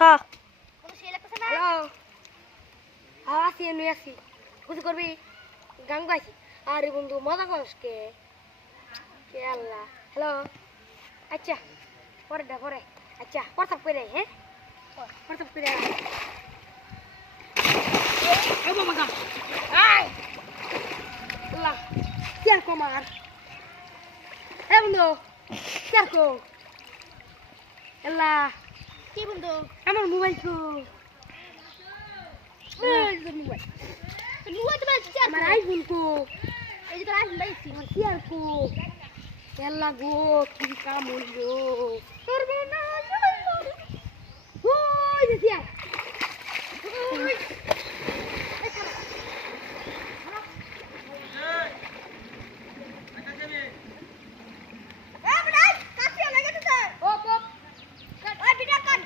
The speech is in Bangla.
হ্যাঁ কোনো সেই লাগতেছে না হ্যালো হ্যাঁ আসি এমনি আসি কিছু করবি গান গাইছি আরে বন্ধু মজা করস কে কে আল্লাহ হ্যালো আচ্ছা পরে দে পরে আচ্ছা হোয়াটসঅ্যাপ করে হ্যাঁ হোয়াটসঅ্যাপ করে এই বাবা গা আই আল্লাহ কেয়ার কমার এ বন্ধু কেয়ার কো আল্লাহ কি বন্ধু আমার মোবাইল কো এই যে মোবাইল মোবাইল তো চার্জ আমার আইফোন কো এই যে তোর আইফোন পাইছি আমার কেয়ার কো আল্লাহ গো কি কাম হইলো তোর বড় না